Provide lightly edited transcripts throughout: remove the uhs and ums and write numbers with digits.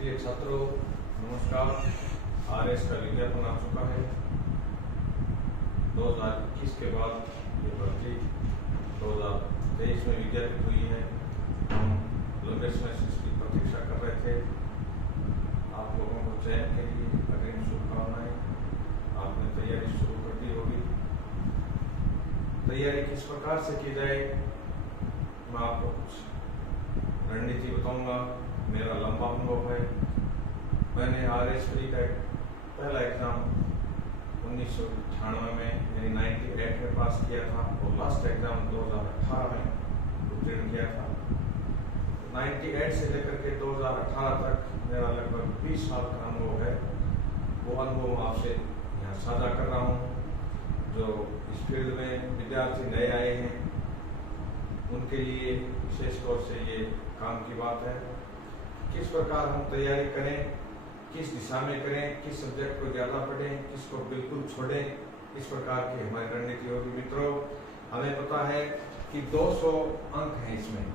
प्रिय छात्रों, नमस्कार। आरएस का विज्ञापन आ चुका है। 2021 के बाद ये भर्ती 2023 में विज्ञापित हुई है। हम लंबे समय से इसकी प्रतीक्षा कर रहे थे। आप लोगों को चयन के लिए अग्रिम शुभकामनाएं। आपने तैयारी शुरू कर दी होगी। तैयारी किस प्रकार से की जाए, मैं आपको कुछ रणनीति बताऊंगा। मेरा लंबा अनुभव है। मैंने आरएस प्री का पहला एग्जाम 1998 में यानी 98 में पास किया था और लास्ट एग्जाम 2018 में उत्तीर्ण किया था। 98 से लेकर के 2018 तक मेरा लगभग 20 साल का अनुभव है। वो अनुभव आपसे यहाँ साझा कर रहा हूँ। जो इस फील्ड में विद्यार्थी नए आए हैं उनके लिए विशेष तौर से ये काम की बात है। किस प्रकार हम तैयारी करें, किस दिशा में करें, किस सब्जेक्ट को ज़्यादा पढ़ें, किसको बिल्कुल छोड़ें, इस प्रकार की हमारी रणनीति होगी। मित्रों, हमें पता है कि 200 अंक हैं इसमें।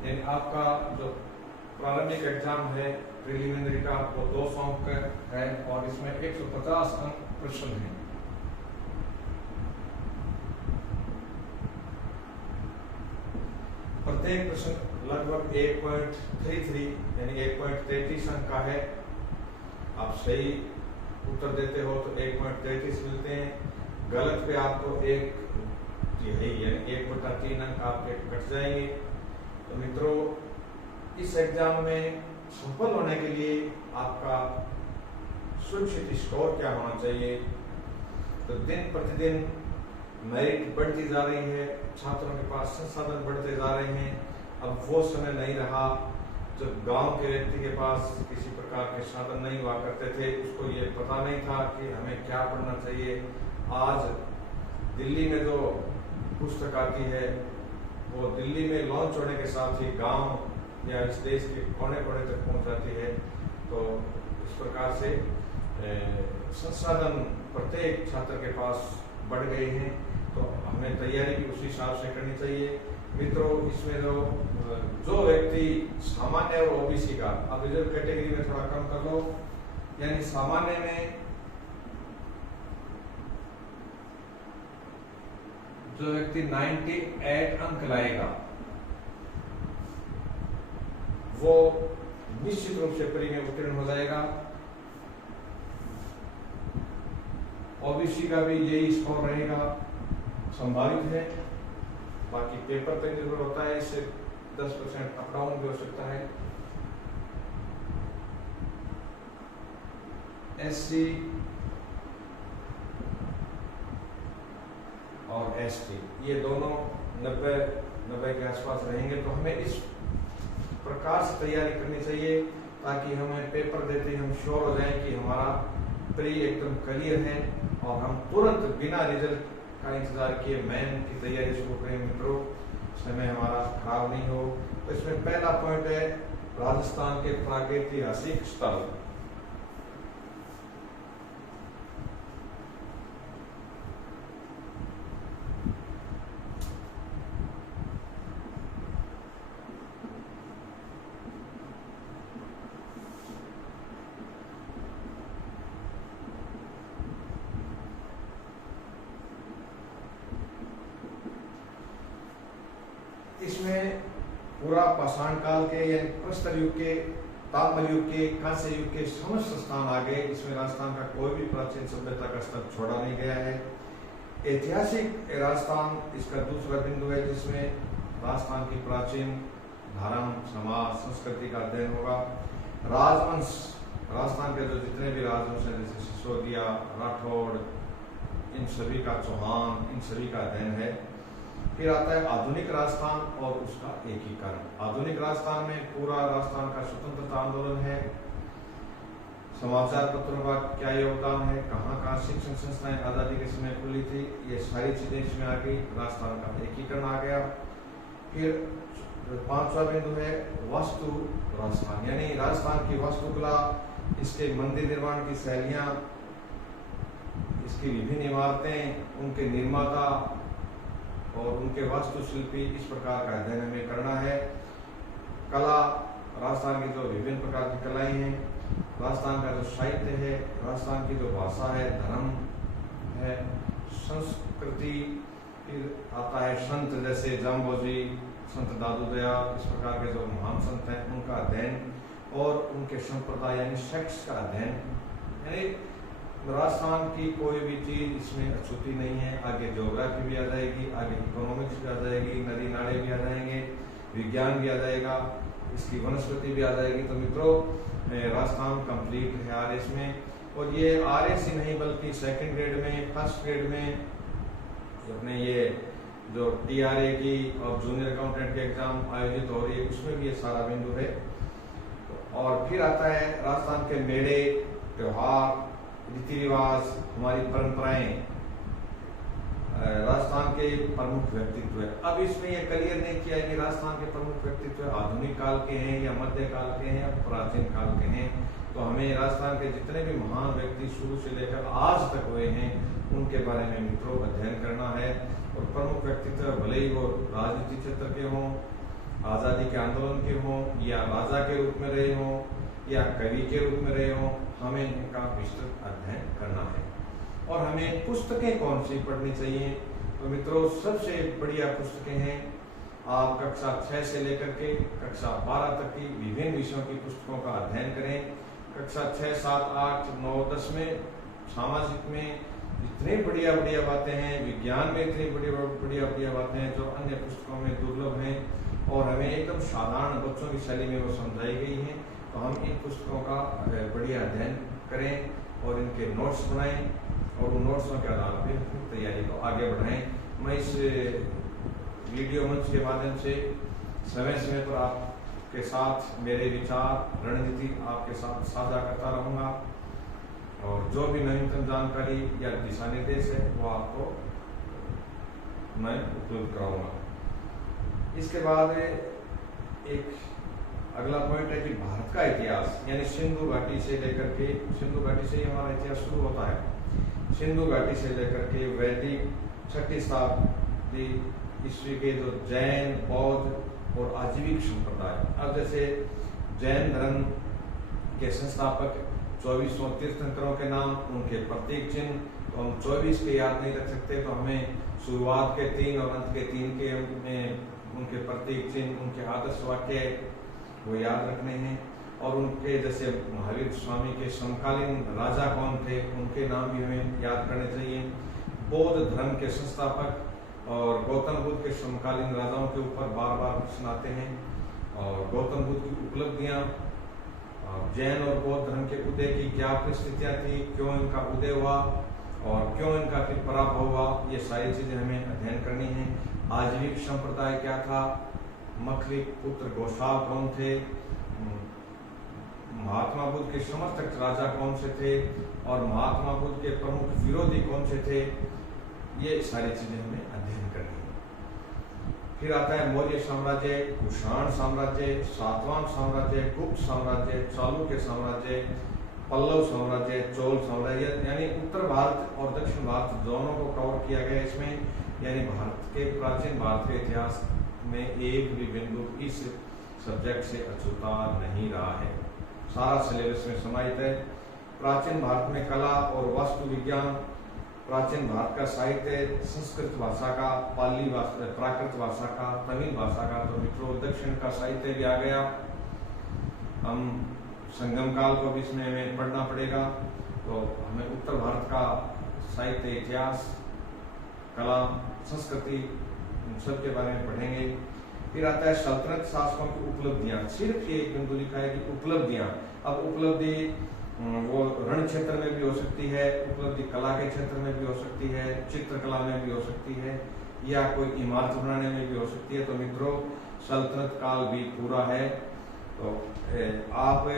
यानी आपका जो प्रारंभिक एग्जाम है प्रिलिमिनरी का वो 200 अंक है और इसमें 150 अंक प्रश्न हैं। प्रत्येक प्रश्न लगभग 1.33 यानी 1.33 अंक का है। आप सही उत्तर देते हो तो 1.33 मिलते हैं। गलत पे आपको 1/3 यानी 1/3 अंक आपके कट जाएंगे। तो मित्रों, इस एग्जाम में सफल होने के लिए आपका सुनिश्चित स्कोर क्या होना चाहिए? तो दिन प्रतिदिन मेरिट बढ़ती जा रही है, छात्रों के पास संसाधन बढ़ते जा रहे हैं। अब वो समय नहीं रहा जब गांव के व्यक्ति के पास किसी प्रकार के साधन नहीं हुआ करते थे, उसको ये पता नहीं था कि हमें क्या पढ़ना चाहिए। आज दिल्ली में जो पुस्तक आती है वो दिल्ली में लॉन्च होने के साथ ही गांव या इस देश के कोने कोने तक पहुंच जाती है। तो इस प्रकार से संसाधन प्रत्येक छात्र के पास बढ़ गए हैं। तो हमें तैयारी भी उसी हिसाब से करनी चाहिए। मित्रों, इसमें जो व्यक्ति सामान्य और ओबीसी का, अब रिजर्व कैटेगरी में थोड़ा कम कर लो, यानी सामान्य में जो व्यक्ति 98 अंक लाएगा वो निश्चित रूप से प्री में उत्तीर्ण हो जाएगा। ओबीसी का भी यही स्कोर रहेगा, संभावित है। बाकी पेपर पे निर्भर होता है, इससे 10% अप डाउन भी हो सकता है। एससी और एसटी ये दोनों 90 के आसपास रहेंगे। तो हमें इस प्रकार से तैयारी करनी चाहिए ताकि हमें पेपर देते हम श्योर हो जाएं कि हमारा प्री एकदम क्लियर है और हम तुरंत बिना रिजल्ट का इंतजार किए मेन की तैयारी शुरू करें। मित्रों, समय हमारा खराब नहीं हो। तो इसमें पहला पॉइंट है राजस्थान के प्रागैतिहासिक स्थल। इसमें पूरा पाषाण काल के यानी प्रस्तर युग के, ताम्र युग के, कांस्य युग के समस्त स्थान आ गए। इसमें राजस्थान का कोई भी प्राचीन सभ्यता का स्तर छोड़ा नहीं गया है। ऐतिहासिक राजस्थान इसका दूसरा बिंदु है जिसमें राजस्थान की प्राचीन धर्म, समाज, संस्कृति का अध्ययन होगा। राजवंश, राजस्थान के जो जितने भी राजवंश हैं जैसे सिसोदिया, राठौड़, इन सभी का, चौहान, इन सभी का अध्ययन है। फिर आता है आधुनिक राजस्थान और उसका एकीकरण। आधुनिक राजस्थान में पूरा राजस्थान का स्वतंत्रता आंदोलन है, समाचार पत्रों का क्या योगदान है, कहाँ शिक्षण संस्थाएं आजादी के समय खुली थी, ये सारी चीजें इसमें आ गई। राजस्थान का एकीकरण आ गया। फिर 5वां बिंदु है वास्तु राजस्थान, यानी राजस्थान की वास्तुकला, इसके मंदिर निर्माण की शैलियाँ, इसकी विभिन्न इमारतें, उनके निर्माता और उनके वास्तुशिल्पी, इस प्रकार का अध्ययन हमें करना है। कला, राजस्थान की जो विभिन्न प्रकार की कलाएं हैं, राजस्थान का जो साहित्य है, राजस्थान की जो भाषा है, धर्म है, संस्कृति, फिर आता है संत जैसे जाम्बोजी, संत दादू दयाल, इस प्रकार के जो महान संत हैं उनका अध्ययन, और उनके संप्रदाय यानी सेक्ट्स का अध्ययन। यानी राजस्थान की कोई भी चीज इसमें अछूती नहीं है। आगे ज्योग्राफी भी आ जाएगी, आगे इकोनॉमिक्स भी आ जाएगी, नदी नाले भी आ जाएंगे, विज्ञान भी आ जाएगा, इसकी वनस्पति भी आ जाएगी। तो मित्रों, राजस्थान कंप्लीट है आरएस में। और ये आरएस ही नहीं बल्कि सेकंड ग्रेड में, फर्स्ट ग्रेड में अपने ये जो टीआरए की और जूनियर अकाउंटेंट के एग्जाम आयोजित हो रही है, उसमें भी ये सारा बिंदु है। और फिर आता है राजस्थान के मेले, त्योहार, रीति रिवाज, हमारी परंपराएं, राजस्थान के प्रमुख व्यक्तित्व है। अब इसमें यह क्लियर नहीं किया कि राजस्थान के प्रमुख व्यक्तित्व आधुनिक काल के हैं या मध्य काल के हैं या प्राचीन काल के हैं। तो हमें राजस्थान के जितने भी महान व्यक्ति शुरू से लेकर आज तक हुए हैं उनके बारे में मित्रों अध्ययन करना है। और प्रमुख व्यक्तित्व भले ही वो राजनीति क्षेत्र के हों, आज़ादी के आंदोलन के हों, या राजा के रूप में रहे हों, या कवि के रूप में रहे हों, हमें इनका विस्तृत अध्ययन करना है। और हमें पुस्तकें कौन सी पढ़नी चाहिए? तो मित्रों, सबसे बढ़िया पुस्तकें हैं, आप कक्षा 6 से लेकर के कक्षा 12 तक की विभिन्न विषयों की पुस्तकों का अध्ययन करें। कक्षा 6, 7, 8, 9, 10 में सामाजिक में इतनी बढ़िया बढ़िया बातें हैं, विज्ञान में इतनी बढ़िया बढ़िया बातें हैं जो अन्य पुस्तकों में दुर्लभ हैं और हमें एकदम साधारण बच्चों की शैली में वो समझाई गई हैं। तो हम इन पुस्तकों का बढ़िया अध्ययन करें और इनके नोट्स बनाएं और उन नोट्सों के आधार पर तैयारी को आगे बढ़ाएं। मैं इस वीडियो मंच के माध्यम से समय समय पर आपके साथ मेरे विचार, रणनीति आपके साथ साझा करता रहूँगा और जो भी नवीनतम जानकारी या दिशा निर्देश है वो आपको मैं उपलब्ध कराऊंगा। इसके बाद एक अगला पॉइंट है कि भारत का इतिहास, यानी सिंधु घाटी से लेकर के, सिंधु घाटी से ही हमारा इतिहास शुरू होता है। सिंधु घाटी से लेकर के वैदिक 6वीं शताब्दी ईस्वी के जो जैन, बौद्ध और आजीविक संप्रदाय, अब जैसे जैन धर्म के संस्थापक 24 तीर्थंकरों के नाम, उनके प्रतीक चिन्ह, तो हम 24 के याद नहीं रख सकते, तो हमें शुरुआत के 3 और अंत के 3 के में उनके प्रतीक चिन्ह, उनके आदर्श वाक्य वो याद रखने हैं। और उनके जैसे महावीर स्वामी के समकालीन राजा कौन थे, उनके नाम भी हमें याद करने चाहिए। बौद्ध धर्म के संस्थापक और गौतम बुद्ध के समकालीन राजाओं के ऊपर बार बार प्रश्न आते हैं और गौतम बुद्ध की उपलब्धियां, जैन और बौद्ध धर्म के उदय की क्या परिस्थितियां थी, क्यों इनका उदय हुआ और क्यों इनका फिर पराभव हुआ, ये सारी चीजें हमें अध्ययन करनी है। आजीविक संप्रदाय क्या था, मखलिक पुत्र गोसाल कौन थे, महात्मा बुद्ध के समर्थक राजा कौन से थे और महात्मा बुद्ध के प्रमुख विरोधी कौन से थे, ये सारी चीजें हमें अध्ययन करनी है। फिर आता है मौर्य साम्राज्य, कुषाण साम्राज्य, सातवाहन साम्राज्य, गुप्त साम्राज्य, चालुक्य साम्राज्य, पल्लव साम्राज्य, चोल साम्राज्य, यानी उत्तर भारत और दक्षिण भारत दोनों को कवर किया गया इसमें। यानी भारत के प्राचीन भारत के इतिहास में एक भी बिंदु इस सब्जेक्ट से अछूता नहीं रहा है, सारा सिलेबस में समाहित है। प्राचीन भारत में कला और वास्तु विज्ञान, प्राचीन भारत का साहित्य, संस्कृत भाषा का, पाली भाषा, प्राकृत भाषा का, तमिल भाषा का, तो मित्रों दक्षिण का साहित्य भी आ गया। हम संगम काल को भी इसमें हमें पढ़ना पड़ेगा, तो हमें उत्तर भारत का साहित्य, इतिहास, कला, संस्कृति, इन सब के बारे में पढ़ेंगे। फिर आता है सल्तनत शासकों की उपलब्धियां, सिर्फ ये एक बिंदु लिखा है कि उपलब्धियां। अब उपलब्धि वो रण क्षेत्र में भी हो सकती है, उपलब्धि कला के क्षेत्र में भी हो सकती है, चित्रकला में भी हो सकती है, या कोई इमारत बनाने में भी हो सकती है। तो मित्रों सल्तनत काल भी पूरा है, तो आप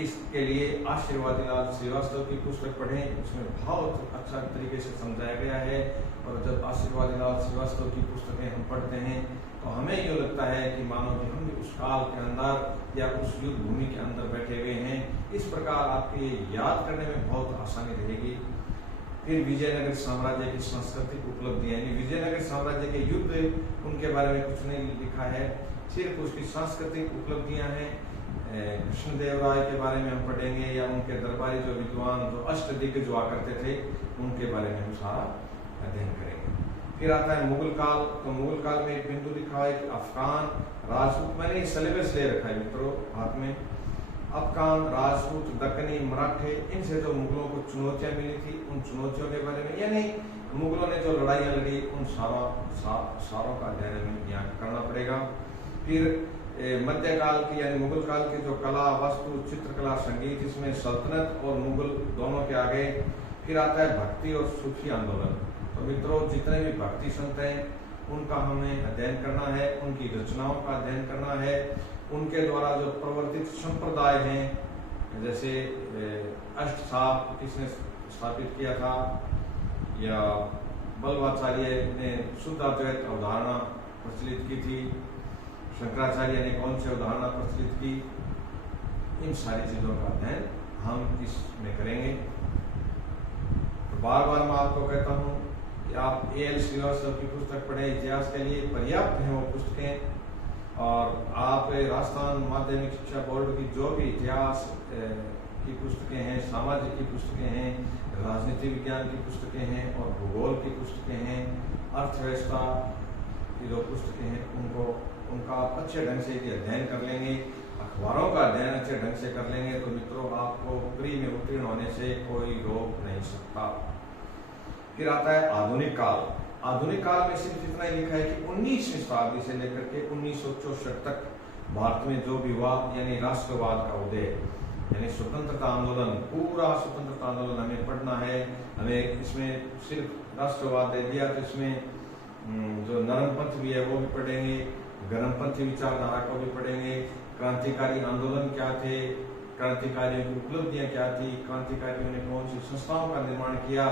इसके लिए आशीर्वादी लाल श्रीवास्तव की पुस्तक पढ़ें, उसमें बहुत अच्छा तरीके से समझाया गया है। और जब आशीर्वादी लाल श्रीवास्तव की पुस्तकें हम पढ़ते हैं तो हमें यूँ लगता है कि मानो कि हम भी उस काल के अंदर या उस युद्ध भूमि के अंदर बैठे हुए हैं। इस प्रकार आपके याद करने में बहुत आसानी रहेगी। फिर विजयनगर साम्राज्य की सांस्कृतिक उपलब्धियां, यानी विजयनगर साम्राज्य के युद्ध उनके बारे में कुछ नहीं लिखा है, सिर्फ उसकी सांस्कृतिक उपलब्धियां हैं। कृष्णदेवराय के बारे में हम पढ़ेंगे या उनके दरबारी जो विद्वान जो अष्टदिग्गज हुआ करते थे उनके बारे में हम सारा अध्ययन करेंगे। फिर आता है मुगल काल। तो मुगल काल में एक बिंदु लिखा है कि अफगान राजपूत, मैंने सिलेबस ले रखा है मित्रों हाथ में। अफगान राजपूत दक्कनी मराठे, इनसे जो मुगलों को चुनौतियां मिली थी उन चुनौतियों के बारे में, यानी मुगलों ने जो लड़ाइयां लड़ी उन सारों का अध्ययन हमें यहाँ करना पड़ेगा। फिर मध्यकाल की यानी मुगल काल की जो कला वास्तु चित्रकला संगीत, इसमें सल्तनत और मुगल दोनों के आगे। फिर आता है भक्ति और सूफी आंदोलन। तो मित्रों जितने भी भक्ति संत हैं उनका हमें अध्ययन करना है, उनकी रचनाओं का अध्ययन करना है, उनके द्वारा जो प्रवर्तित संप्रदाय हैं, जैसे अष्टसाप किसने स्थापित किया था, या बल्लवाचार्य ने शुद्धाद्वैत अवधारणा प्रचलित की थी, शंकराचार्य ने कौन सी अवधारणा प्रचलित की, इन सारी चीजों का अध्ययन हम इसमें करेंगे। तो बार बार मैं आपको कहता हूँ कि आप AL श्रीवास्तव की पुस्तक पढ़ें, इतिहास के लिए पर्याप्त हैं वो पुस्तकें। और आप राजस्थान माध्यमिक शिक्षा बोर्ड की जो भी इतिहास की पुस्तकें हैं, सामाजिक की पुस्तकें हैं, राजनीति विज्ञान की पुस्तकें हैं और भूगोल की पुस्तकें हैं, अर्थव्यवस्था की जो पुस्तकें हैं उनका आप अच्छे ढंग से अध्ययन कर लेंगे, अखबारों का अध्ययन अच्छे ढंग से कर लेंगे तो मित्रों आपको प्री में उत्तीर्ण होने से कोई रोक नहीं सकता। फिर आता है आधुनिक काल। आधुनिक काल में सिर्फ इतना ही लिखा है कि 19वीं शताब्दी से लेकर के 1964 तक भारत में जो भी हुआ, यानी राष्ट्रवाद का उदय, यानी स्वतंत्रता आंदोलन, पूरा स्वतंत्रता आंदोलन हमें पढ़ना है। हमें इसमें सिर्फ राष्ट्रवाद दे दिया तो इसमें जो नरमपंथ भी है वो भी पढ़ेंगे, गरमपंथी विचारधारा को भी पढ़ेंगे, क्रांतिकारी आंदोलन क्या थे, क्रांतिकारियों की उपलब्धियां क्या थी, क्रांतिकारियों ने कौन सी संस्थाओं का निर्माण किया,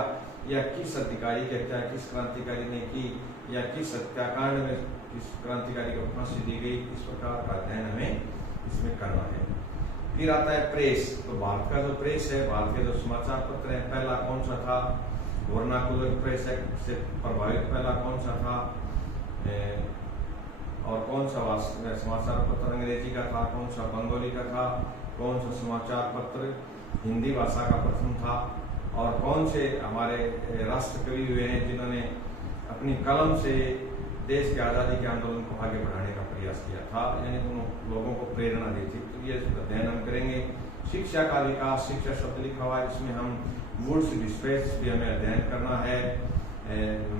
या किस अधिकारी की हत्या किस क्रांतिकारी ने की, या किस हत्याकांड में किस क्रांतिकारी को फांसी दी गई। इस प्रकार का अध्ययन हमें इसमें करना है। फिर आता है प्रेस। तो भारत का जो प्रेस है, भारत के जो समाचार पत्र है, पहला कौन सा था, वर्नाकुलर प्रेस से प्रभावित पहला कौन सा था, और कौन सा समाचार पत्र अंग्रेजी का था, कौन सा बंगाली का था, कौन सा समाचार पत्र हिंदी भाषा का प्रथम था, और कौन से हमारे राष्ट्र कवि हुए हैं जिन्होंने अपनी कलम से देश के आज़ादी के आंदोलन को आगे बढ़ाने का प्रयास किया था, यानी उन लोगों को प्रेरणा दी थी। तो ये अध्ययन हम करेंगे। शिक्षा का विकास, शिक्षा शब्द लिखा हुआ है, इसमें हम वुड्स डिस्पेच भी हमें अध्ययन करना है,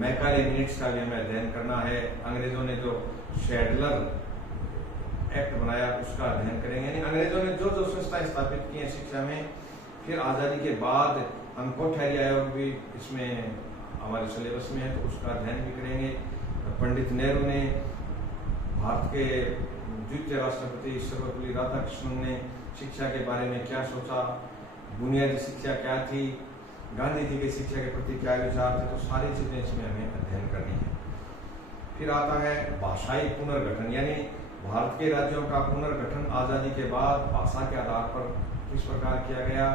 मैकाले मिनट्स का भी हमें अध्ययन करना है, अंग्रेजों ने जो शेडलर एक्ट बनाया उसका अध्ययन करेंगे, यानी अंग्रेजों ने जो जो संस्थाएं स्थापित की हैं शिक्षा में। फिर आज़ादी के बाद हम कोठारी आयोग भी इसमें हमारे सिलेबस में है तो उसका अध्ययन भी करेंगे। पंडित नेहरू ने, भारत के द्वितीय राष्ट्रपति सर्वपल्ली राधाकृष्णन ने शिक्षा के बारे में क्या सोचा, बुनियादी शिक्षा क्या थी, गांधी जी के शिक्षा के प्रति क्या विचार थे, तो सारी चीजें इसमें हमें अध्ययन करनी है। फिर आता है भाषाई पुनर्गठन, यानी भारत के राज्यों का पुनर्गठन आज़ादी के बाद भाषा के आधार पर किस प्रकार किया गया,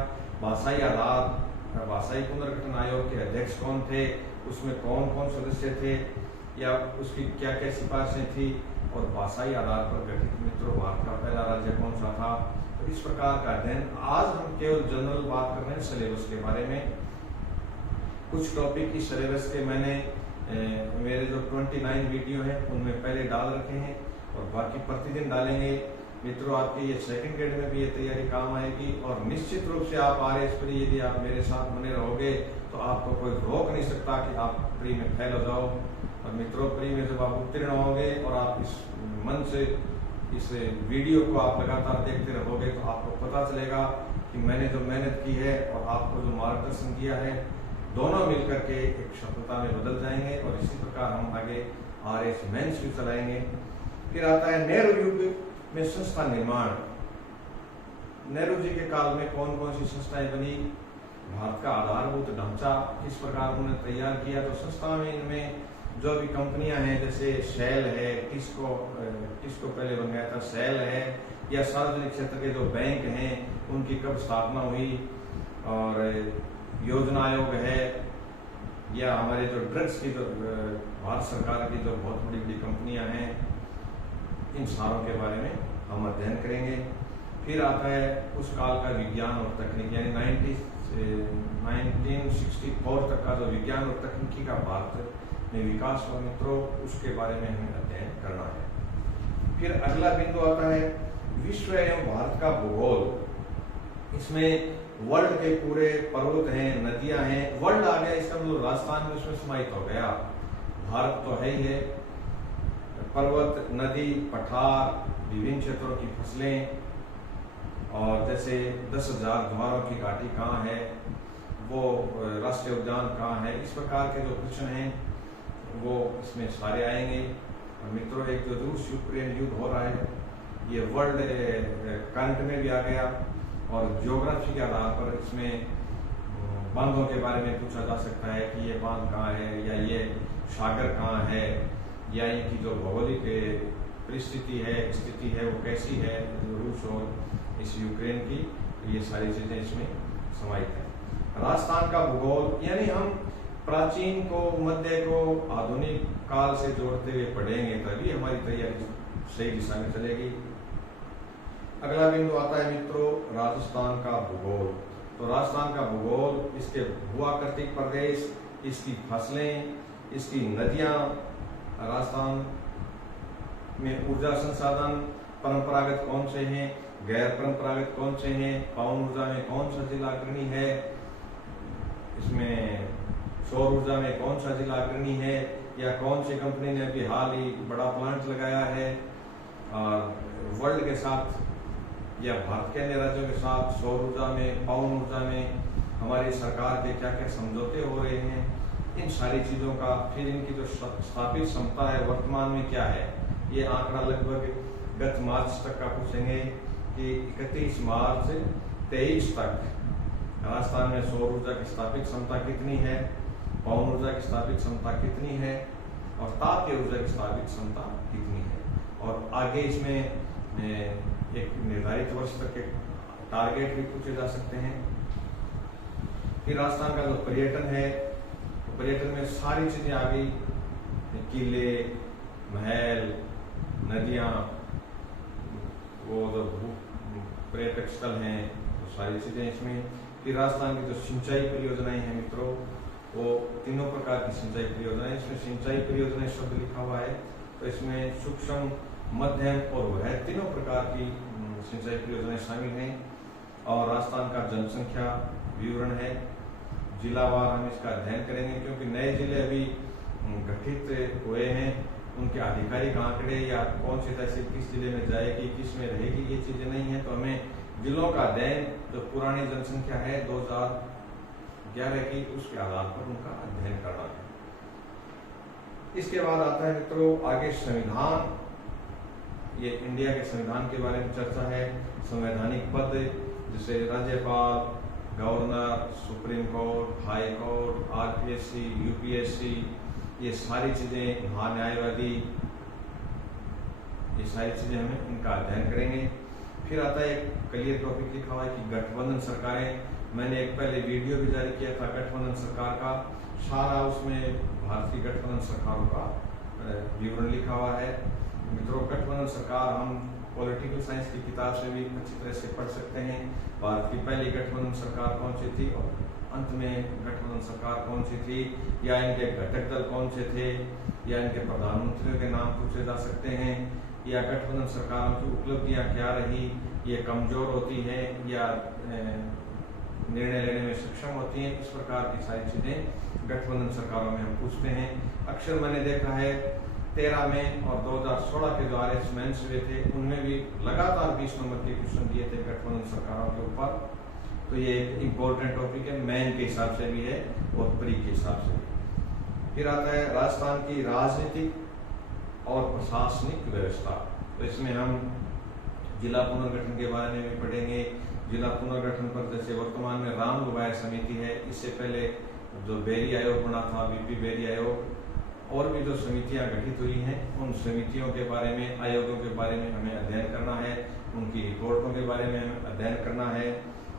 भाषाई पुनर्गठन आयोग के अध्यक्ष कौन थे, उसमें कौन कौन सदस्य थे, या उसकी क्या क्या सिफारिशें थी, और भाषाई आधार पर गठित मित्रों भारत का पहला राज्य कौन सा था। तो इस प्रकार का अध्ययन, आज हम केवल जनरल बात कर रहे हैं सिलेबस के बारे में। कुछ टॉपिक इस सिलेबस के मैंने मेरे जो 29 वीडियो हैं उनमें पहले डाल रखे हैं और बाकी प्रतिदिन डालेंगे। मित्रों आपके ये सेकंड ग्रेड में भी ये तैयारी काम आएगी, और निश्चित रूप से आप RS प्री यदि आप मेरे साथ बने रहोगे तो आपको कोई रोक नहीं सकता कि आप प्री में फेल हो जाओ। और मित्रों प्री में जब आप उत्तीर्ण होंगे और आप इस मन से इस वीडियो को आप लगातार देखते रहोगे तो आपको पता चलेगा कि मैंने जो मेहनत की है और आपको जो मार्गदर्शन किया है, दोनों मिलकर के एक सफलता में बदल जाएंगे। और इसी प्रकार हम आगे RS मेंस भी चलाएंगे। फिर आता है नेहरू युग में संस्था निर्माण। नेहरू जी के काल में कौन कौन सी संस्थाएं बनी, भारत का आधारभूत ढांचा किस प्रकार उन्होंने तैयार किया। तो संस्था में इनमें जो भी कंपनियां हैं, जैसे शेल है, टिस्को पहले बन गया था, शेल है, या सार्वजनिक क्षेत्र के जो बैंक हैं उनकी कब स्थापना हुई, और योजना आयोग है, या हमारे जो ड्रग्स की जो भारत सरकार की जो बहुत बड़ी बड़ी कंपनियां हैं, इन सारों के बारे में हम अध्ययन करेंगे। फिर आता है उस काल का विज्ञान और तकनीक, यानी 1964 तक का जो विज्ञान और तकनीकी का भारत में विकास हुआ मित्रों, उसके बारे में हमें अध्ययन करना है। फिर अगला बिंदु आता है विश्व एवं भारत का भूगोल। इसमें वर्ल्ड के पूरे पर्वत हैं, नदियां हैं, वर्ल्ड आ गया, इसका मतलब राजस्थान में उसमें समाहित हो गया। भारत तो है ही है, पर्वत, नदी, पठार, विभिन्न क्षेत्रों की फसलें, और जैसे 10,000 द्वारों की घाटी कहाँ है, वो राष्ट्रीय उद्यान कहाँ है, इस प्रकार के जो प्रश्न हैं वो इसमें सारे आएंगे। और मित्रों, एक जो रूस यूक्रेन युद्ध हो रहा है, ये वर्ल्ड करंट में भी आ गया, और ज्योग्राफी के आधार पर इसमें बांधों के बारे में पूछा जा सकता है कि ये बांध कहाँ है, या ये सागर कहाँ है, या इनकी जो भौगोलिक परिस्थिति है, स्थिति है, वो कैसी है, रूस और इस यूक्रेन की, ये सारी चीजें इसमें समाहित है। राजस्थान का भूगोल, यानी हम प्राचीन को, मध्य को आधुनिक काल से जोड़ते हुए पढ़ेंगे, तभी हमारी तैयारी सही दिशा में चलेगी। अगला बिंदु आता है मित्रों राजस्थान का भूगोल। तो राजस्थान का भूगोल, इसके भूआकृतिक प्रदेश, इसकी फसलें, इसकी नदियां, राजस्थान में ऊर्जा संसाधन परंपरागत कौन से हैं, गैर परंपरागत कौन से हैं, पवन ऊर्जा में कौन सा जिला अग्रणी है, इसमें सौर ऊर्जा में कौन सा जिला अग्रणी है, या कौन सी कंपनी ने अभी हाल ही बड़ा प्लांट लगाया है, और वर्ल्ड के साथ या भारत के अन्य राज्यों के साथ सौर ऊर्जा में, पवन ऊर्जा में हमारी सरकार के क्या क्या समझौते हो रहे हैं, इन सारी चीज़ों का। फिर इनकी जो स्थापित क्षमता है वर्तमान में क्या है, ये आंकड़ा लगभग गत मार्च तक का पूछेंगे कि 31 मार्च 23 तक राजस्थान में सौर ऊर्जा की स्थापित क्षमता कितनी है, पवन ऊर्जा की स्थापित क्षमता कितनी है, और तापीय ऊर्जा की स्थापित क्षमता कितनी है, और आगे इसमें एक निर्धारित वर्ष तक के टारगेट भी पूछे जा सकते हैं। फिर राजस्थान का जो पर्यटन है, तो पर्यटन में सारी चीजें आ गई, किले, महल, नदियां, वो जो पर्यटक स्थल हैं, तो सारी चीजें इसमें। फिर राजस्थान की जो सिंचाई परियोजनाएं हैं मित्रों, वो तीनों प्रकार की सिंचाई परियोजनाएं, इसमें सिंचाई परियोजनाएं शब्द लिखा हुआ है, तो इसमें सूक्ष्म, मध्यम और वृहद तीनों प्रकार की सिंचाई परियोजनाएं शामिल हैं। और राजस्थान का जनसंख्या विवरण है, जिलावार हम इसका अध्ययन करेंगे, क्योंकि नए जिले अभी गठित हुए हैं, उनके आधिकारिक आंकड़े या कौन सी तहसील किस जिले में जाएगी, किस में रहेगी, ये चीजें नहीं है, तो हमें जिलों का अध्ययन, जो पुरानी जनसंख्या है 2011 की, उसके आधार पर उनका अध्ययन करना है। इसके बाद आता है मित्रों आगे संविधान, ये इंडिया के संविधान के बारे में चर्चा है। संवैधानिक पद जैसे राज्यपाल, governor, supreme court, high court, RPSC, UPSC, ये सारी चीजें, महान्यायवादी, ये सारी चीजें हमें इनका अध्ययन करेंगे। फिर आता है एक क्लियर टॉपिक लिखा हुआ है कि गठबंधन सरकारें, मैंने एक पहले वीडियो भी जारी किया था गठबंधन सरकार का, सारा उसमें भारत की गठबंधन सरकारों का विवरण लिखा हुआ है। मित्रों, गठबंधन सरकार हम पॉलिटिकल साइंस की किताब से भी अच्छी तरह से पढ़ सकते हैं। भारत की पहली गठबंधन सरकार कौन सी थी और अंत में गठबंधन सरकार कौन सी थी, या इनके घटक दल कौन से थे, या इनके प्रधानमंत्रियों के नाम पूछे जा सकते हैं, या गठबंधन सरकारों की उपलब्धियां क्या रही, ये कमजोर होती हैं या निर्णय लेने में सक्षम होती हैं, इस प्रकार की सारी चीजें गठबंधन सरकारों में हम पूछते हैं। अक्सर मैंने देखा है 13 में और 2016 के जो RS मेंस हुए थे, उनमें भी लगातार 20 नंबर के क्वेश्चन दिए थे गठबंधन सरकारों के ऊपर। तो ये एक इम्पोर्टेंट टॉपिक है, मैन के हिसाब से भी है और प्री के हिसाब से भी। फिर आता है राजस्थान की राजनीतिक और प्रशासनिक व्यवस्था। तो इसमें हम जिला पुनर्गठन के बारे में भी पढ़ेंगे। जिला पुनर्गठन पर जैसे वर्तमान में राम लुभाया समिति है, इससे पहले जो बेरी आयोग बना था, BP बेरी आयोग, और भी जो समितियां गठित हुई हैं उन समितियों के बारे में, आयोगों के बारे में हमें अध्ययन करना है, उनकी रिपोर्टों के बारे में हमें अध्ययन करना है।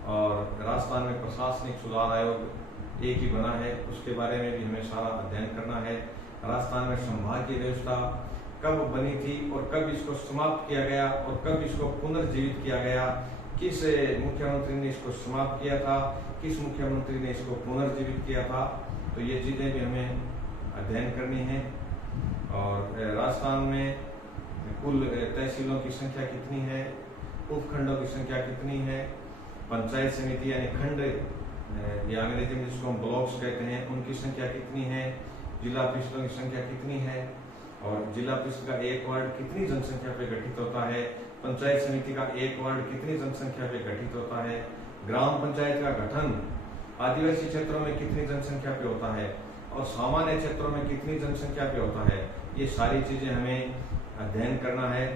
और राजस्थान में प्रशासनिक सुधार आयोग एक ही बना है, उसके बारे में भी हमें सारा अध्ययन करना है। राजस्थान में संभागीय व्यवस्था कब बनी थी और कब इसको समाप्त किया गया और कब इसको पुनर्जीवित किया गया, किस मुख्यमंत्री ने इसको समाप्त किया था, किस मुख्यमंत्री ने इसको पुनर्जीवित किया था, तो ये चीज़ें भी हमें अध्ययन करनी है। और राजस्थान में कुल तहसीलों की संख्या कितनी है, उपखंडों की संख्या कितनी है, पंचायत समिति यानी खंड या अंग्रेजी में जिसको हम ब्लॉक्स कहते हैं उनकी संख्या कितनी है, जिला परिषदों की संख्या कितनी है, और जिला परिषद का एक वार्ड कितनी जनसंख्या पे गठित होता है, पंचायत समिति का एक वार्ड कितनी जनसंख्या पे गठित होता है, ग्राम पंचायत का गठन आदिवासी क्षेत्रों में कितनी जनसंख्या पे होता है और सामान्य क्षेत्रों में कितनी जनसंख्या पे होता है, ये सारी चीजें हमें अध्ययन करना है।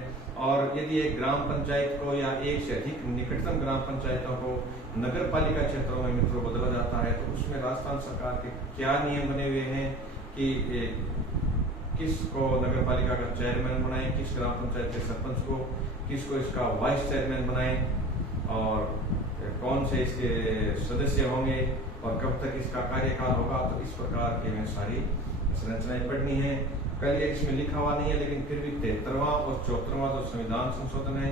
और यदि एक ग्राम पंचायत को या एक से अधिक निकटतम ग्राम पंचायतों को नगर पालिका क्षेत्रों में मित्रों बदला जाता है तो उसमें राजस्थान सरकार के क्या नियम बने हुए हैं कि किसको नगर पालिका का चेयरमैन बनाए, किस ग्राम पंचायत के सरपंच को, किसको इसका वाइस चेयरमैन बनाए और कौन से इसके सदस्य होंगे और कब तक इसका कार्यकाल होगा। तो इस प्रकार की हमें सारी संरचनाएं पढ़नी है। कल ये इसमें लिखा हुआ नहीं है लेकिन फिर भी 73वां और 74वां जो संविधान संशोधन है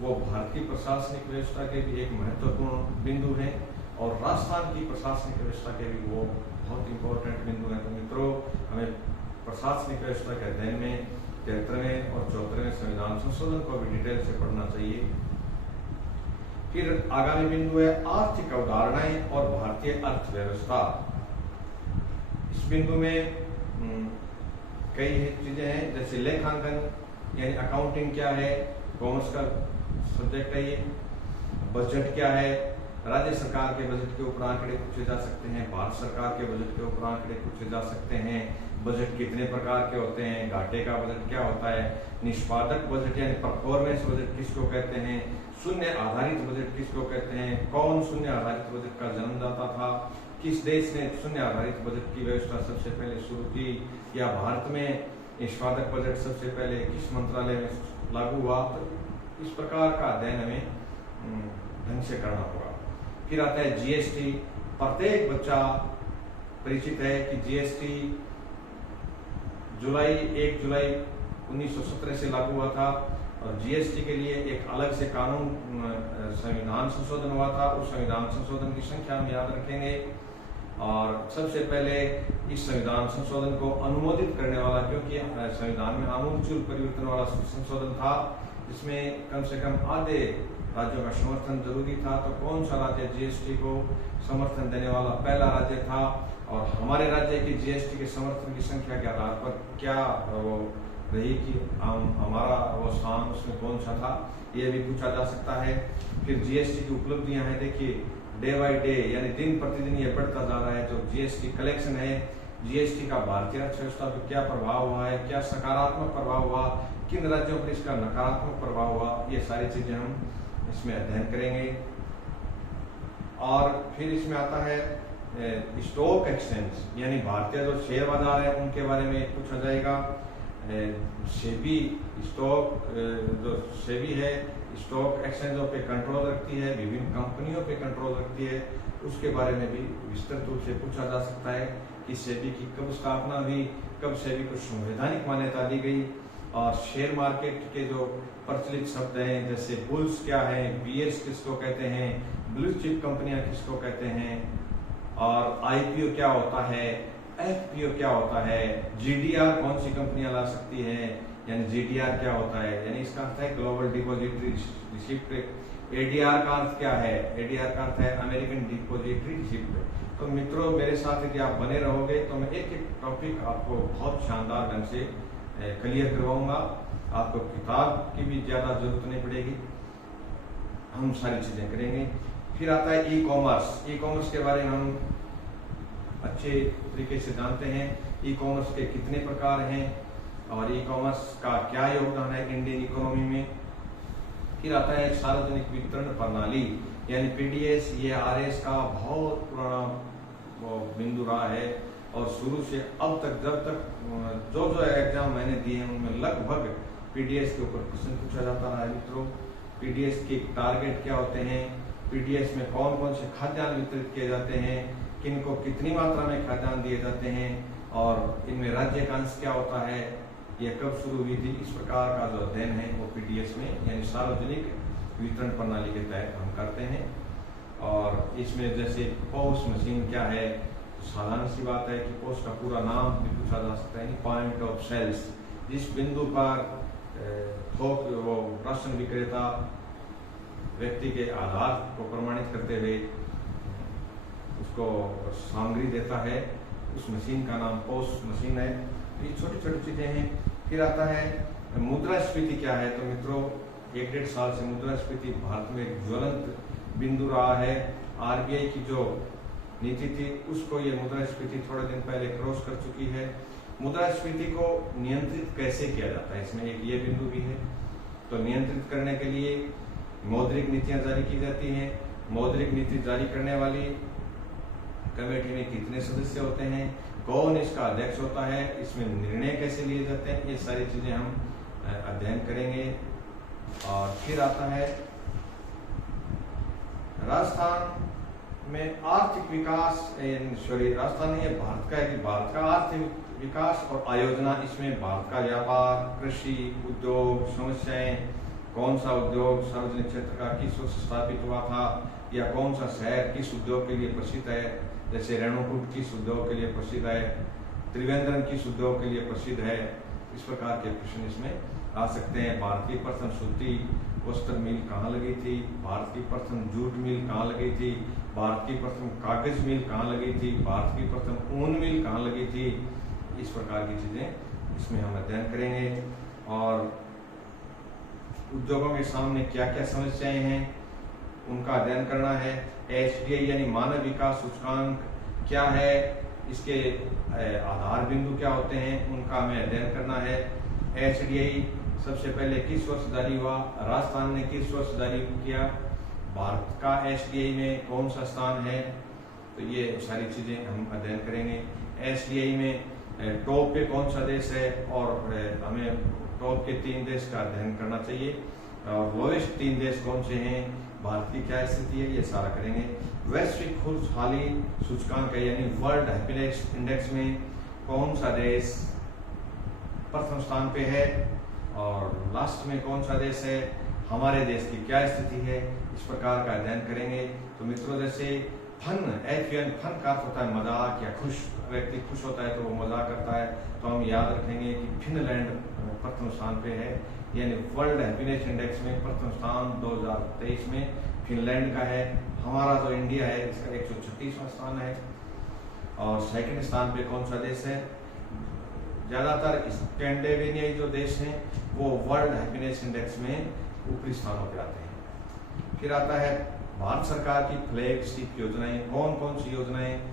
वो भारत की प्रशासनिक व्यवस्था के भी एक महत्वपूर्ण बिंदु है और राजस्थान की प्रशासनिक व्यवस्था के भी वो बहुत इंपॉर्टेंट बिंदु है। तो मित्रों हमें प्रशासनिक व्यवस्था के अध्ययन में 73वें और 74वें संविधान संशोधन को भी डिटेल से पढ़ना चाहिए। फिर आगामी बिंदु है आर्थिक अवधारणाएं और भारतीय अर्थव्यवस्था। इस बिंदु में कई चीजें हैं जैसे लेखांकन यानी अकाउंटिंग क्या है, कॉमर्स का सब्जेक्ट है ये, बजट क्या है, राज्य सरकार के बजट के ऊपर आंकड़े पूछे जा सकते हैं, भारत सरकार के बजट के ऊपर आंकड़े पूछे जा सकते हैं, बजट कितने प्रकार के होते हैं, घाटे का बजट क्या होता है, निष्पादक बजट यानी परफॉर्मेंस बजट किसको कहते हैं, शून्य आधारित बजट किसको कहते हैं, कौन शून्य आधारित बजट का जन्मदाता था, किस देश ने शून्य आधारित बजट की व्यवस्था सबसे पहले शुरू की, या भारत में निष्पादक बजट सबसे पहले किस मंत्रालय में लागू हुआ। तो इस प्रकार का अध्ययन हमें ढंग से करना होगा। फिर आता है जीएसटी। प्रत्येक बच्चा परिचित है कि जीएसटी 1 जुलाई 1917 से लागू हुआ था और जीएसटी के लिए एक अलग से कानून संविधान संशोधन हुआ था। उस संविधान संशोधन की संख्या हम याद रखेंगे और सबसे पहले इस संविधान संशोधन को अनुमोदित करने वाला, क्योंकि संविधान में आमूलचूल परिवर्तन वाला संशोधन था जिसमें कम से कम आधे राज्यों का समर्थन जरूरी था, तो कौन सा राज्य जीएसटी को समर्थन देने वाला पहला राज्य था और हमारे राज्य की जीएसटी के समर्थन की संख्या के आधार पर क्या वो रही कि हमारा वो स्थान उसमें कौन सा था, ये भी पूछा जा सकता है। फिर जीएसटी की उपलब्धियां हैं, देखिए डे बाय डे यानी दिन प्रतिदिन ये बढ़ता जा रहा है। जो जीएसटी कलेक्शन है, जीएसटी का भारतीय अर्थव्यवस्था पर क्या प्रभाव हुआ है, क्या सकारात्मक प्रभाव हुआ, किन राज्यों पर इसका नकारात्मक प्रभाव हुआ, ये सारी चीजें हम इसमें अध्ययन करेंगे। और फिर इसमें आता है स्टॉक एक्सचेंज यानी भारतीय जो शेयर बाजार है उनके बारे में पूछा जाएगा। सेबी स्टॉक जो सेबी है स्टॉक एक्सचेंजों पे कंट्रोल रखती है, विभिन्न कंपनियों पे कंट्रोल रखती है, उसके बारे में भी विस्तृत रूप से पूछा जा सकता है कि सेबी की कब स्थापना हुई, कब सेबी को संवैधानिक मान्यता दी गई। और शेयर मार्केट के जो प्रचलित शब्द हैं जैसे बुल्स क्या है, बीयर्स किसको कहते हैं, ब्लू चिप कंपनियां किसको कहते हैं, और आईपीओ क्या होता है, एफपीओ क्या होता है, जीडीआर कौन सी कंपनियां ला सकती हैं, यानी जीडीआर क्या होता है, यानी इसका अर्थ है ग्लोबल डिपॉजिटरी रिसिप्ट। एडीआर का अर्थ क्या है, एडीआर का अर्थ है अमेरिकन डिपॉजिटरी रिसिप्ट। तो मित्रों मेरे साथ यदि आप बने रहोगे तो मैं एक एक टॉपिक आपको बहुत शानदार ढंग से क्लियर करवाऊंगा, आपको किताब की भी ज्यादा जरूरत नहीं पड़ेगी, हम सारी चीजें करेंगे। फिर आता है ई कॉमर्स। ई कॉमर्स के बारे में हम अच्छे तरीके से जानते हैं, ई कॉमर्स के कितने प्रकार हैं और ई कॉमर्स का क्या योगदान है इंडियन इकोनॉमी में। फिर आता है सार्वजनिक वितरण प्रणाली यानी पीडीएस, ये आरएस का बहुत पुराना बिंदु रहा है और शुरू से अब तक जब तक जो एग्जाम मैंने दिए हैं उनमें लगभग पीडीएस के ऊपर क्वेश्चन पूछा जाता रहा है मित्रों। पीडीएस के टारगेट क्या होते हैं, पीडीएस में कौन कौन से खाद्यान्न वितरित किए जाते हैं, किनको कितनी मात्रा में खाद्यान्न दिए जाते हैं और इनमें राज्यकांश क्या होता है, यह कब शुरू हुई थी, इस प्रकार का जो अध्ययन है वो पीडीएस में यानी सार्वजनिक वितरण प्रणाली के तहत हम करते हैं। और इसमें जैसे पोस्ट मशीन क्या है, तो साधारण सी बात है कि पोस्ट का पूरा नाम भी पूछा जा सकता है, पॉइंट ऑफ सेल्स, जिस बिंदु पर थोक वो राशन विक्रेता व्यक्ति के आधार को प्रमाणित करते हुए उसको सामग्री देता है, उस मशीन का नाम पोस्ट मशीन है। ये छोटी छोटी चीजें हैं। फिर आता है मुद्रास्फीति क्या है, तो मित्रों 1-1.5 साल से मुद्रास्फीति भारत में एक ज्वलंत बिंदु रहा है। आरबीआई की जो नीति थी उसको ये मुद्रास्फीति थोड़े दिन पहले क्रॉस कर चुकी है। मुद्रास्फीति को नियंत्रित कैसे किया जाता है, इसमें एक ये बिंदु भी है। तो नियंत्रित करने के लिए मौद्रिक नीतियां जारी की जाती हैं। मौद्रिक नीति जारी करने वाली कमेटी में कितने सदस्य होते हैं, कौन इसका अध्यक्ष होता है, इसमें निर्णय कैसे लिए जाते हैं, ये सारी चीजें हम अध्ययन करेंगे। और फिर आता है राजस्थान में आर्थिक विकास, राजस्थान नहीं है भारत का है कि भारत का आर्थिक विकास और आयोजना, इसमें भारत का व्यापार, कृषि, उद्योग, समस्याएं, कौन सा उद्योग सार्वजनिक क्षेत्र का किस वर्ष स्थापित हुआ था, या कौन सा शहर किस उद्योग के लिए प्रसिद्ध है, जैसे रेणुकूट किस उद्योग के लिए प्रसिद्ध है, त्रिवेंद्रम किस उद्योग के लिए प्रसिद्ध है, इस प्रकार के प्रश्न इसमें आ सकते हैं। भारत की प्रथम सूती वस्त्र मिल कहाँ लगी थी, भारत की प्रथम जूट मिल कहाँ लगी थी, भारत की प्रथम कागज मिल कहाँ लगी थी, भारत की प्रथम ऊन मिल कहाँ लगी थी, इस प्रकार की चीजें इसमें हम अध्ययन करेंगे। और उद्योगों के सामने क्या क्या समस्याएं हैं उनका अध्ययन करना है। एचडीआई यानी मानव विकास सूचकांक क्या है, इसके आधार बिंदु क्या होते हैं, उनका हमें अध्ययन करना है। एचडीआई सबसे पहले किस वर्ष जारी हुआ, राजस्थान ने किस वर्ष जारी किया, भारत का एचडीआई में कौन सा स्थान है, तो ये सारी चीजें हम अध्ययन करेंगे। एचडीआई में टॉप पे कौन सा देश है और हमें टॉप के 3 देश का अध्ययन करना चाहिए, और लोएस्ट 3 देश कौन से हैं, भारत की क्या स्थिति है, ये सारा करेंगे। वैश्विक खुशहाली सूचकांक यानी वर्ल्ड हैप्पीनेस इंडेक्स में कौन सा देश प्रथम स्थान पे है और लास्ट में कौन सा देश है, हमारे देश की क्या स्थिति है, इस प्रकार का अध्ययन करेंगे। तो मित्रों जैसे फन, फन का अर्थ होता है मजाक या खुश, व्यक्ति खुश होता है तो वो मजाक करता है, तो हम याद रखेंगे कि फिनलैंड प्रथम स्थान पे है, यानी वर्ल्ड हैप्पीनेस इंडेक्स में प्रथम स्थान 2023 में फिनलैंड का है। हमारा जो इंडिया है इसका 136वां स्थान है। और सेकंड स्थान पे कौन सा देश है, ज्यादातर स्कैंडिनेवियन जो देश हैं वो वर्ल्ड हैप्पीनेस इंडेक्स में ऊपरी स्थानों पे आते हैं। फिर आता है भारत सरकार की फ्लैगशिप योजनाएं, कौन कौन सी योजनाएं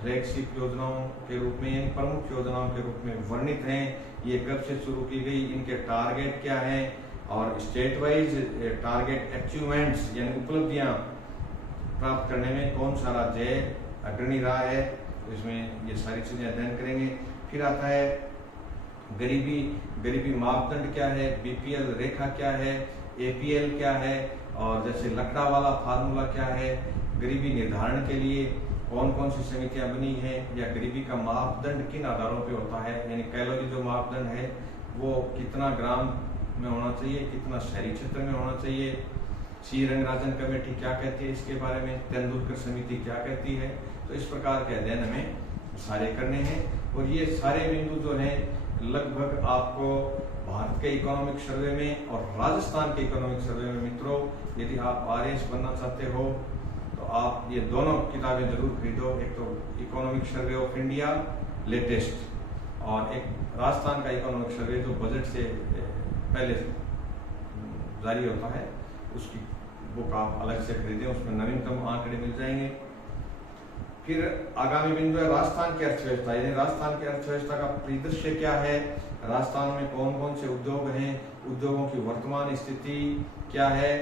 फ्लैगशिप योजनाओं के रूप में यानी प्रमुख योजनाओं के रूप में वर्णित हैं, ये कब से शुरू की गई, इनके टारगेट क्या हैं, और स्टेट वाइज टारगेट अचीवमेंट्स यानी उपलब्धियां प्राप्त करने में कौन सा राज्य अग्रणी रहा है, तो इसमें ये सारी चीजें अध्ययन करेंगे। फिर आता है गरीबी मापदंड क्या है, बीपीएल रेखा क्या है, एपीएल क्या है, और जैसे लकड़ा वाला फार्मूला क्या है, गरीबी निर्धारण के लिए कौन कौन सी समितियां बनी हैं, या गरीबी का मापदंड किन आधारों पे होता है, यानी कैलोरी जो मापदंड है वो कितना ग्राम में होना चाहिए, कितना शहरी क्षेत्र में होना चाहिए, सी रंगराजन कमेटी क्या कहती है इसके बारे में, तेंदुलकर समिति क्या कहती है, तो इस प्रकार के अध्ययन हमें सारे करने हैं। और ये सारे बिंदु जो हैं लगभग आपको भारत के इकोनॉमिक सर्वे में और राजस्थान के इकोनॉमिक सर्वे में मित्रों, यदि आप आरएस बनना चाहते हो तो आप ये दोनों किताबें जरूर खरीदो। एक तो economic survey of India latest, और एक राजस्थान का इकोनॉमिक सर्वे जो बजट से पहले जारी होता है, उसकी बुक आप अलग से खरीदें, उसमें नवीनतम आंकड़े मिल जाएंगे। फिर आगामी बिंदु है राजस्थान की अर्थव्यवस्था, यानी राजस्थान की अर्थव्यवस्था का परिदृश्य क्या है, राजस्थान में कौन कौन से उद्योग हैं, उद्योगों की वर्तमान स्थिति क्या है,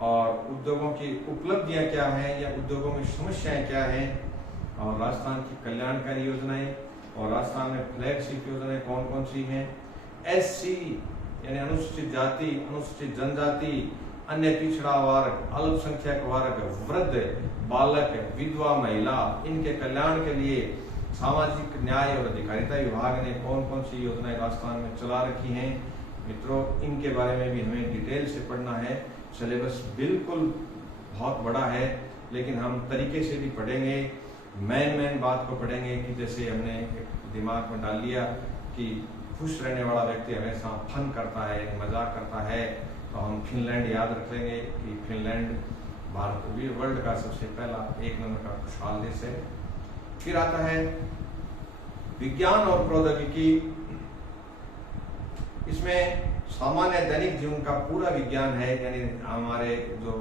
और उद्योगों की उपलब्धियां क्या हैं या उद्योगों में समस्याएं क्या हैं, और राजस्थान की कल्याणकारी योजनाएं और राजस्थान में फ्लैगशिप योजनाएं कौन कौन सी हैं। SC यानी अनुसूचित जाति, अनुसूचित जनजाति, अन्य पिछड़ा वर्ग, अल्पसंख्यक वर्ग, वृद्ध, बालक, विधवा महिला, इनके कल्याण के लिए सामाजिक न्याय और अधिकारिता विभाग ने कौन कौन सी योजनाएं राजस्थान में चला रखी हैं। मित्रों, इनके बारे में भी हमें डिटेल से पढ़ना है। सिलेबस बिल्कुल बहुत बड़ा है, लेकिन हम तरीके से भी पढ़ेंगे। मेन बात को पढ़ेंगे कि जैसे हमने दिमाग में डाल लिया कि खुश रहने वाला व्यक्ति हमेशा फन करता है, मजाक करता है, तो हम फिनलैंड याद रख लेंगे कि फिनलैंड भारत वर्ल्ड का सबसे पहला 1 नंबर का खुशहाल देश है। फिर आता है विज्ञान और प्रौद्योगिकी। इसमें सामान्य दैनिक जीवन का पूरा विज्ञान है, यानी हमारे जो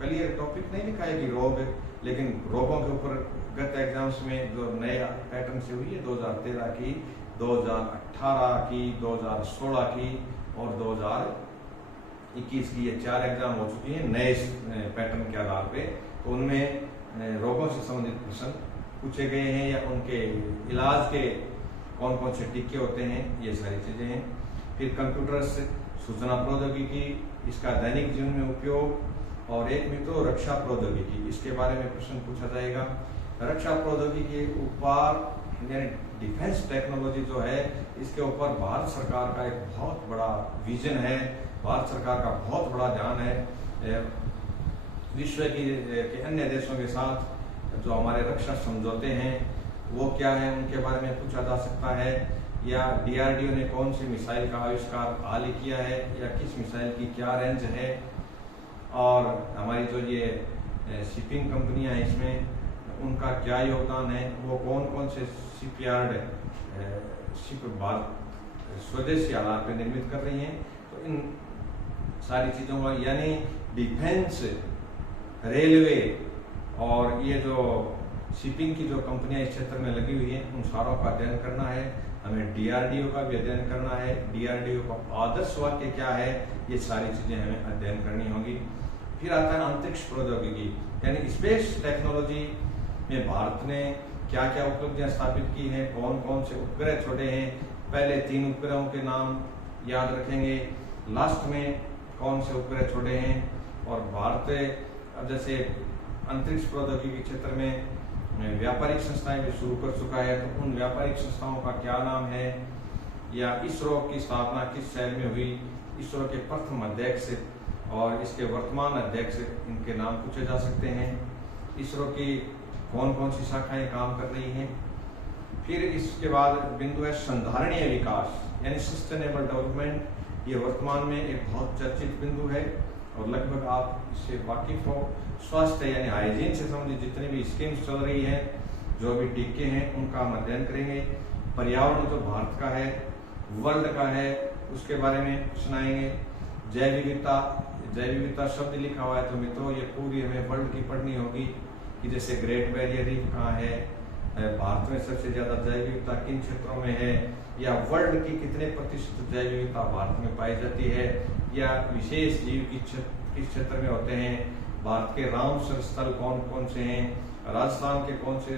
क्लियर टॉपिक नहीं लिखा है कि रोग, लेकिन रोगों के ऊपर गत एग्जाम्स में जो नए पैटर्न से हुई है 2013 की, 2018 की, 2016 की और 2021 की, ये 4 एग्जाम हो चुकी हैं नए पैटर्न के आधार पे। तो उनमें रोगों से संबंधित प्रश्न पूछे गए हैं या उनके इलाज के कौन कौन से टीके होते हैं, ये सारी चीजें हैं। फिर कंप्यूटर से सूचना प्रौद्योगिकी, इसका दैनिक जीवन में उपयोग, और एक मित्रों रक्षा प्रौद्योगिकी, इसके बारे में प्रश्न पूछा जाएगा। रक्षा प्रौद्योगिकी के ऊपर यानी डिफेंस टेक्नोलॉजी जो है, इसके ऊपर भारत सरकार का एक बहुत बड़ा विजन है, भारत सरकार का बहुत बड़ा ध्यान है। विश्व के अन्य देशों के साथ जो हमारे रक्षा समझौते हैं वो क्या है, उनके बारे में पूछा जा सकता है। या DRDO ने कौन सी मिसाइल का आविष्कार हाल ही किया है, या किस मिसाइल की क्या रेंज है, और हमारी जो ये शिपिंग कंपनियां हैं इसमें उनका क्या योगदान है, वो कौन कौन से शिपयार्ड शिप भारत स्वदेशी आधार पर निर्मित कर रही हैं। तो इन सारी चीज़ों का यानी डिफेंस, रेलवे और ये जो शिपिंग की जो कंपनियां इस क्षेत्र में लगी हुई हैं उन सारों का अध्ययन करना है। हमें DRDO का भी अध्ययन करना है, DRDO का आदर्श वाक्य क्या है, ये सारी चीजें हमें अध्ययन करनी होगी। फिर आता है अंतरिक्ष प्रौद्योगिकी, यानी स्पेस टेक्नोलॉजी में भारत ने क्या क्या उपलब्धियां स्थापित की हैं, कौन कौन से उपग्रह छोड़े हैं। पहले 3 उपग्रहों के नाम याद रखेंगे, लास्ट में कौन से उपग्रह छोड़े हैं। और भारत अब जैसे अंतरिक्ष प्रौद्योगिकी क्षेत्र में व्यापारिक संस्थाएं भी शुरू कर चुका है, तो उन व्यापारिक संस्थाओं का क्या नाम है, या इसरो की स्थापना किस शहर में हुई, इसरो के प्रथम अध्यक्ष और इसके वर्तमान अध्यक्ष, इनके नाम पूछे जा सकते हैं। इसरो की कौन कौन सी शाखाएं काम कर रही हैं। फिर इसके बाद बिंदु है संधारणीय विकास, यानी सस्टेनेबल डेवलपमेंट। ये वर्तमान में एक बहुत चर्चित बिंदु है और लगभग आप इससे वाकिफ हो। स्वास्थ्य यानी हाइजीन से संबंधित जितनी भी स्कीम्स चल रही हैं, जो भी टीके हैं, उनका हम अध्ययन करेंगे। पर्यावरण जो भारत का है, वर्ल्ड का है, उसके बारे में सुनाएंगे। जैव विविधता शब्द लिखा हुआ है, तो मित्रों ये पूरी हमें वर्ल्ड की पढ़नी होगी कि जैसे ग्रेट बैरियर रीफ कहाँ है, भारत में सबसे ज्यादा जैव विविधता किन क्षेत्रों में है, या वर्ल्ड की कितने प्रतिशत जैव विविधता भारत में पाई जाती है, या विशेष जीव किस क्षेत्र में होते हैं, भारत के रामसर स्थल कौन कौन से हैं, राजस्थान के कौन से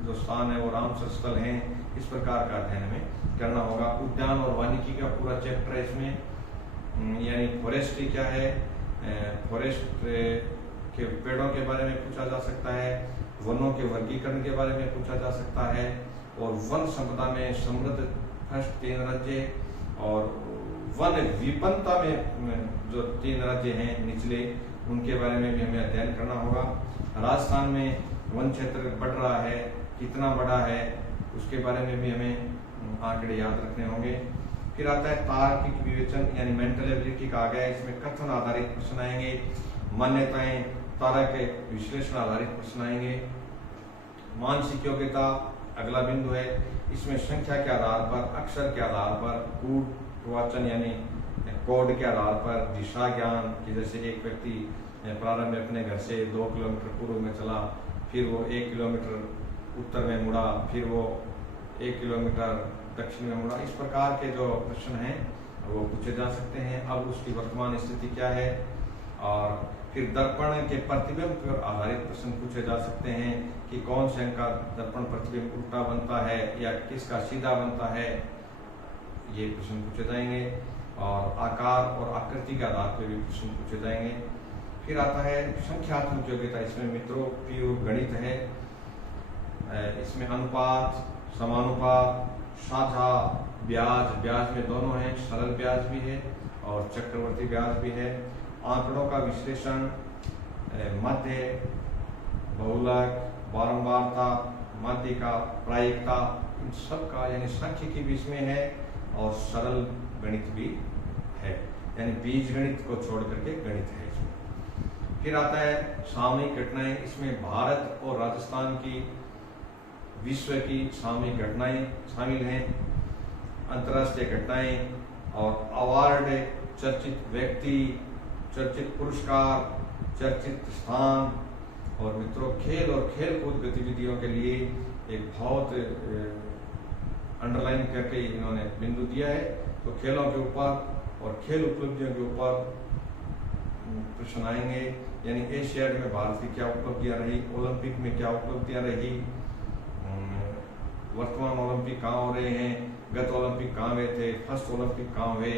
जो स्थान है वो रामसर स्थल हैं। इस प्रकार का अध्ययन हमें करना होगा। उद्यान और वानिकी का पूरा चैप्टर है इसमें, यानी फॉरेस्ट्री क्या है, फॉरेस्ट के पेड़ों के बारे में पूछा जा सकता है, वनों के वर्गीकरण के बारे में पूछा जा सकता है, और वन संपदा में समृद्ध फर्स्ट 3 राज्य और वन विपन्नता में जो 3 राज्य हैं निचले, उनके बारे में भी हमें अध्ययन करना होगा। राजस्थान में वन क्षेत्र बढ़ रहा है, कितना बड़ा है, उसके बारे में भी हमें आंकड़े याद रखने होंगे। फिर आता है तार्किक विवेचन, यानी मेंटल एबिलिटी का आ गया। इसमें कथन आधारित प्रश्न आएंगे, मान्यताएं, तार्किक विश्लेषण आधारित प्रश्न आएंगे। मानसिक योग्यता अगला बिंदु है। इसमें संख्या के आधार पर, अक्षर के आधार पर, कूट वाचन यानी कोड के आधार पर, दिशा ज्ञान कि जैसे एक व्यक्ति प्रारंभ में अपने घर से 2 किलोमीटर पूर्व में चला, फिर वो 1 किलोमीटर उत्तर में मुड़ा, फिर वो 1 किलोमीटर दक्षिण में मुड़ा। इस प्रकार के जो प्रश्न हैं वो पूछे जा सकते हैं। अब उसकी वर्तमान स्थिति क्या है। और फिर दर्पण के प्रतिबिंब पर आधारित प्रश्न पूछे जा सकते हैं कि कौन से अंक का दर्पण प्रतिबिंब उल्टा बनता है या किसका सीधा बनता है, ये प्रश्न पूछे जाएंगे। और आकार और आकृति के आधार पर भी प्रश्न पूछे जाएंगे। फिर आता है संख्यात्मक योग्यता। इसमें मित्रों प्योर गणित है। इसमें अनुपात, समानुपात, साझा, ब्याज, ब्याज में दोनों हैं, सरल ब्याज भी है और चक्रवर्ती ब्याज भी है। आंकड़ों का विश्लेषण, मध्य, बहुलक, बारंबारता, माध्यिका, प्रायिकता, इन सब का यानी सांख्यिकी भी इसमें है और सरल गणित भी है, यानी बीज गणित को छोड़ करके गणित है इसमें। फिर आता है सामयिक घटनाएं। इसमें भारत और राजस्थान की विश्व की सामयिक घटनाएं शामिल हैं, अंतर्राष्ट्रीय घटनाएं और अवार्ड, चर्चित व्यक्ति, चर्चित पुरस्कार, चर्चित स्थान। और मित्रों खेल और खेल कूद गतिविधियों के लिए एक बहुत अंडरलाइन करके इन्होंने बिंदु दिया है। तो खेलों के ऊपर और खेल उपलब्धियों के ऊपर प्रश्न आएंगे, यानी एशियाड में भारत की क्या उपलब्धियां रही, ओलंपिक में क्या उपलब्धियां रही, वर्तमान ओलंपिक कहाँ हो रहे हैं, गत ओलंपिक कहाँ हुए थे, फर्स्ट ओलंपिक कहाँ हुए,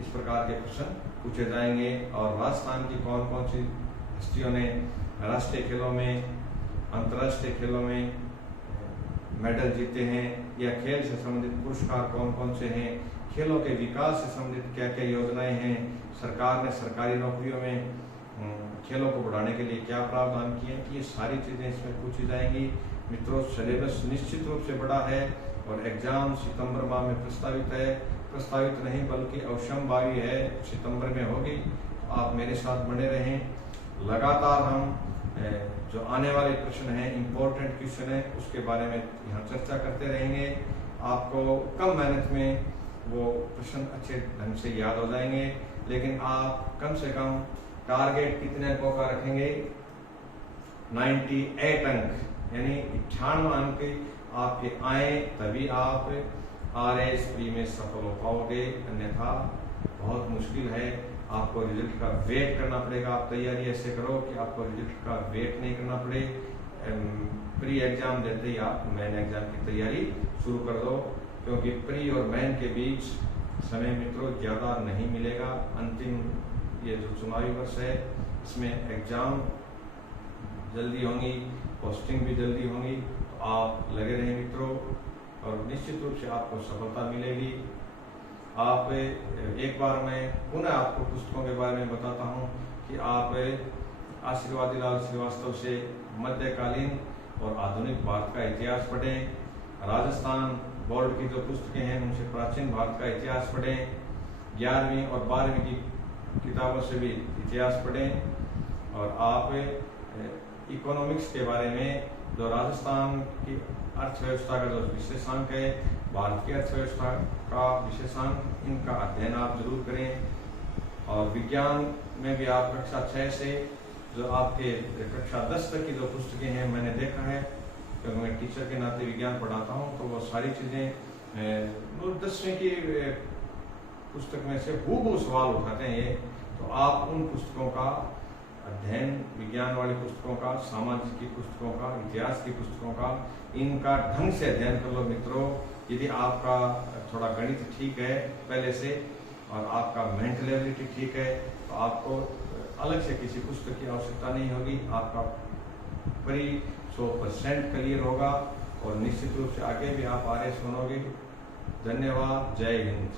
इस प्रकार के प्रश्न पूछे जाएंगे। और राजस्थान की कौन कौन सी हस्तियों ने राष्ट्रीय खेलों में, अंतर्राष्ट्रीय खेलों में मेडल जीते हैं, या खेल से संबंधित पुरस्कार कौन कौन से हैं, खेलों के विकास से संबंधित क्या क्या योजनाएं हैं, सरकार ने सरकारी नौकरियों में खेलों को बढ़ाने के लिए क्या प्रावधान किए, ये सारी चीज़ें इसमें पूछी जाएंगी। मित्रों सिलेबस निश्चित रूप से बड़ा है और एग्जाम सितंबर माह में प्रस्तावित है, प्रस्तावित नहीं बल्कि अवश्यंभावी है, सितंबर में होगी। तो आप मेरे साथ बने रहें, लगातार हम जो आने वाले प्रश्न हैं, इम्पोर्टेंट क्वेश्चन है, उसके बारे में यहाँ चर्चा करते रहेंगे। आपको कम मेहनत में वो प्रश्न अच्छे ढंग से याद हो जाएंगे, लेकिन आप कम से कम टारगेट कितने अंकों का रखेंगे, 98 अंक, यानी 98 अंक आपके आए तभी आप RSP में सफल हो पाओगे, अन्यथा बहुत मुश्किल है। आपको रिजल्ट का वेट करना पड़ेगा। आप तैयारी ऐसे करो कि आपको रिजल्ट का वेट नहीं करना पड़े। प्री एग्जाम देते ही आप मेन एग्जाम की तैयारी शुरू कर दो, क्योंकि प्री और मेन के बीच समय मित्रों ज़्यादा नहीं मिलेगा। अंतिम ये जो चुनावी वर्ष है, इसमें एग्जाम जल्दी होंगी, पोस्टिंग भी जल्दी होंगी। तो आप लगे रहें मित्रों और निश्चित रूप से आपको सफलता मिलेगी। आप एक बार मैं पुनः आपको पुस्तकों के बारे में बताता हूँ कि आप आशीर्वादी लाल श्रीवास्तव से मध्यकालीन और आधुनिक भारत का इतिहास पढ़ें। राजस्थान बोर्ड की जो पुस्तकें हैं उनसे प्राचीन भारत का इतिहास पढ़ें। 11वीं और 12वीं की किताबों से भी इतिहास पढ़ें। और आप इकोनॉमिक्स के बारे में जो राजस्थान की अर्थव्यवस्था का जो विशेषांक है, भारत की अर्थव्यवस्था का विशेषांक, इनका अध्ययन आप जरूर करें। और विज्ञान में भी आप कक्षा 6 से जो आपके कक्षा 10 तक की जो पुस्तकें हैं, मैंने देखा है क्योंकि मैं टीचर के नाते विज्ञान पढ़ाता हूँ, तो वो सारी चीज़ें 10वीं की पुस्तक में से हूबहू सवाल उठाते हैं ये। तो आप उन पुस्तकों का अध्ययन, विज्ञान वाली पुस्तकों का, सामाजिक की पुस्तकों का, इतिहास की पुस्तकों का, इनका ढंग से अध्ययन कर लो मित्रों। यदि आपका थोड़ा गणित ठीक है पहले से और आपका मेंटल एबिलिटी ठीक है, तो आपको अलग से किसी पुस्तक की आवश्यकता नहीं होगी। आपका परी 100% क्लियर होगा और निश्चित रूप से आगे भी आप RS बनोगे। धन्यवाद। जय हिंद।